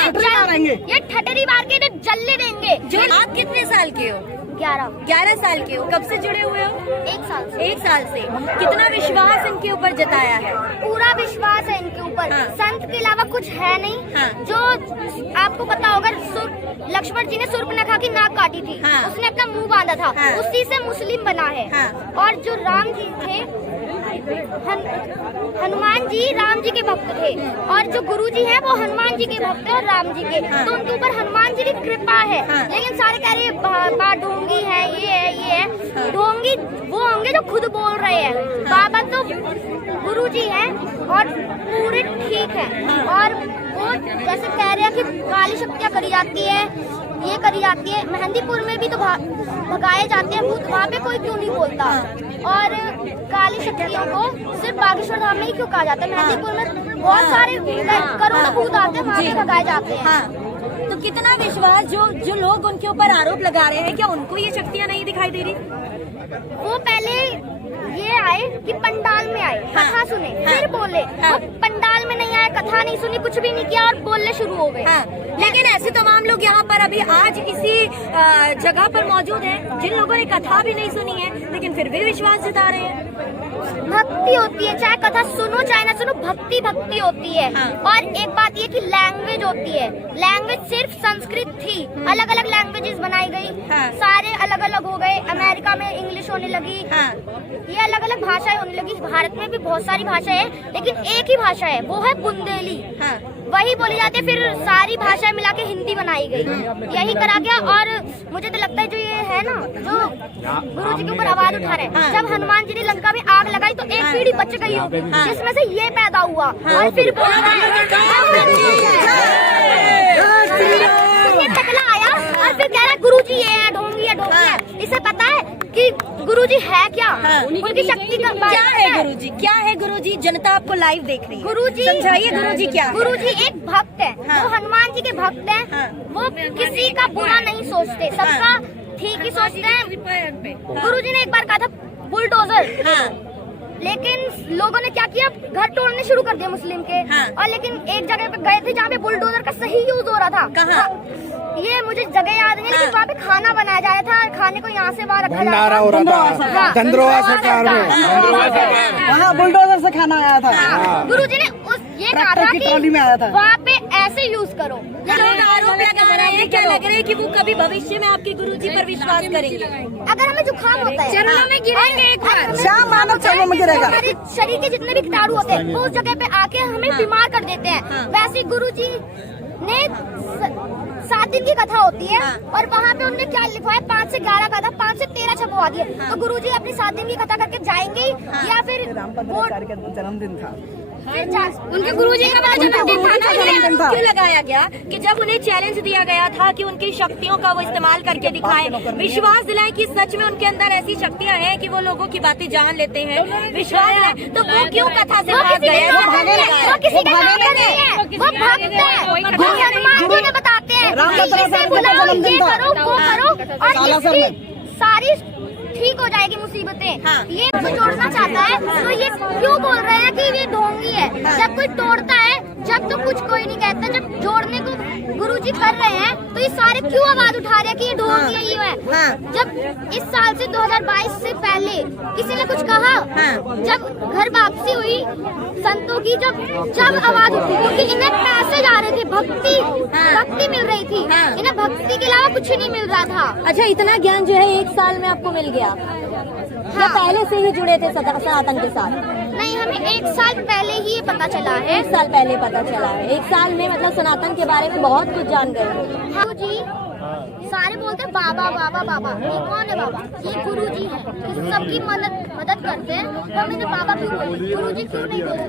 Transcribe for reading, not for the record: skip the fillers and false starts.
ये ठटरी मार के जलने देंगे। आप कितने साल के हो? 11 साल के हो। कब से जुड़े हुए हो? 1 साल से। 1 साल से। कितना विश्वास इनके ऊपर जताया है? पूरा विश्वास है इनके ऊपर। हाँ। संत के अलावा कुछ है नहीं। हाँ। जो आपको पता होगा, लक्ष्मण जी ने सुर्पनखा की नाक काटी थी। हाँ। उसने अपना मुंह बांधा था। हाँ। उसी से मुस्लिम बना है। हाँ। और जो राम जी थे, हनुमान जी राम जी के भक्त थे। और जो गुरु जी है वो हनुमान जी के भक्त है और राम जी के। हाँ। तो उनके ऊपर हनुमान जी की कृपा है। हाँ। लेकिन सारे कह रहे हैं ढोंगी है, ये है। ढोंगी वो होंगे जो खुद बोल रहे हैं। बाबा तो गुरु जी हैं और पूरे ठीक है। और वो जैसे कह रहे हैं कि काली शक्तियाँ करी जाती है, ये करी जाती है। मेहंदीपुर में भी तो भगाए जाते हैं भूत, वहाँ पे कोई क्यों नहीं बोलता? और काली शक्तियों को सिर्फ बागेश्वर धाम में ही क्यों कहा जाता है? मेहंदीपुर में बहुत सारे करोड़ों भूत आते हैं, वहाँ पे भगाए जाते हैं। हाँ। तो कितना विश्वास, जो लोग उनके ऊपर आरोप लगा रहे हैं, क्या उनको ये शक्तियाँ नहीं दिखाई दे रही? वो पहले ये आए कि पंडाल में आए, कथा सुने, फिर बोले। वो पंडाल में नहीं आए, कथा नहीं सुनी, कुछ भी नहीं किया और बोलने शुरू हो गए। हाँ। लेकिन ऐसे तमाम लोग यहाँ पर अभी आज इसी जगह पर मौजूद हैं जिन लोगों ने कथा भी नहीं सुनी है, लेकिन फिर भी विश्वास जता रहे हैं। भक्ति होती है, चाहे कथा सुनो चाहे ना सुनो, भक्ति होती है। हाँ। और एक बात ये कि लैंग्वेज होती है। लैंग्वेज सिर्फ संस्कृत थी, अलग अलग लैंग्वेजेस बनाई गई। हाँ। सारे अलग अलग हो गए। अमेरिका में इंग्लिश होने लगी। हाँ। ये अलग अलग भाषाएं होने लगी। भारत में भी बहुत सारी भाषाएं हैं, लेकिन एक ही भाषा है, वो है बुंदेली। हाँ। वही बोली जाती है। फिर सारी भाषाएं मिला के हिंदी बनाई गई। यही करा गया। और मुझे तो लगता है जो ये है ना, जो गुरु जी के ऊपर आवाज उठा रहे हैं। हाँ। जब हनुमान जी ने लंका में आग लगाई तो एक पीढ़ी बच गई होगी, जिसमें से ये पैदा हुआ। और फिर ये टकला आया और फिर कह रहा है गुरु जी ये है, ढोंगी है, ढोंगी है। इसे पता है कि गुरुजी है क्या? हाँ। उनकी शक्ति का क्या है गुरुजी? क्या है गुरुजी? जनता आपको लाइव देख रही है। गुरुजी समझाइए गुरुजी क्या है? गुरुजी एक भक्त है। हाँ। वो हनुमान जी के भक्त हैं। हाँ। वो किसी का बुरा नहीं सोचते, सबका ठीक ही सोचते हैं। गुरुजी ने एक बार कहा था बुलडोजर। हाँ। लेकिन लोगों ने क्या किया, घर तोड़ने शुरू कर दिया मुस्लिम के। हाँ। और लेकिन एक जगह पे गए थे जहाँ पे बुलडोजर का सही यूज हो रहा था। कहाँ? ये मुझे जगह याद नहीं, लेकिन वहाँ पे खाना बनाया जा रहा था। खाने को यहाँ से वहाँ रखा जा भंडारा हो रहा था चंद्रोवा सरकार में। वहाँ बुलडोजर से खाना आया था। गुरुजी ने ये कहा था ट्रॉली में आया था। वहाँ पे ऐसे यूज करो। लोग आरोप लगा रहे हैं, क्या लग रहा है कि वो कभी भविष्य में आपके गुरुजी पर विश्वास करेंगे? अगर हमें जुकाम होता है, चरणों में गिरेंगे एक बार। श्याम मानव चरणों में गिरेगा। हमारे शरीर के जितने भी कीटाणु होते हैं वो उस जगह पे आके हमें बीमार कर देते हैं। वैसे गुरुजी ने 7 दिन की कथा होती है। और वहाँ पे उन्होंने क्या लिखवाया, 5 से 11 का था, 5 से 13 छपवा दिए। तो गुरुजी अपनी 7 दिन की कथा करके जाएंगे या फिर वो जन्मदिन था। उनके गुरुजी का जन्मदिन था ना। क्यों लगाया गया कि जब उन्हें चैलेंज दिया गया था कि उनकी शक्तियों का वो इस्तेमाल करके दिखाएं, विश्वास दिलाएं कि सच में उनके अंदर ऐसी शक्तियां हैं कि वो लोगों की बातें जान लेते हैं, विश्वास दिलाएं, तो वो क्यों कथा से भाग गए? वो किसी के काम का नहीं है, वो भक्त है। वो हनुमान जी ने बताते हैं इसे बुलाओ, ये करो, वो करो, और इसकी सारी ठीक हो जाएगी मुसीबतें। हाँ। ये तो जोड़ना चाहता है, तो ये क्यों बोल रहे हैं कि ये ढोंगी है? जब कोई तोड़ता है, जब तो कुछ कोई नहीं कहता, जब जोड़ने को गुरुजी कर रहे हैं तो ये सारे क्यों आवाज उठा रहे हैं कि ये ढोंगी है, ये है? जब इस साल से 2022 से पहले किसी ने कुछ कहा, जब घर वापसी हुई संतों की, जब आवाज उठी, क्योंकि इन्हें पैसे जा रहे थे, भक्ति मिल रही थी। इन्हें भक्ति के अलावा कुछ नहीं मिल रहा था। अच्छा, इतना ज्ञान जो है 1 साल में आपको मिल गया? या पहले से ही जुड़े थे सनातन के साथ? नहीं, हमें 1 साल पहले ही ये पता चला है। 1 साल पहले पता चला है। 1 साल में मतलब सनातन के बारे में बहुत कुछ जान गए। हाँ जी, सारे बोलते हैं बाबा बाबा बाबा। ये कौन है बाबा? ये गुरु जी है, सबकी मदद करते हैं। तो हमने बाबा क्यों बोले, गुरु जी क्यों नहीं बोले?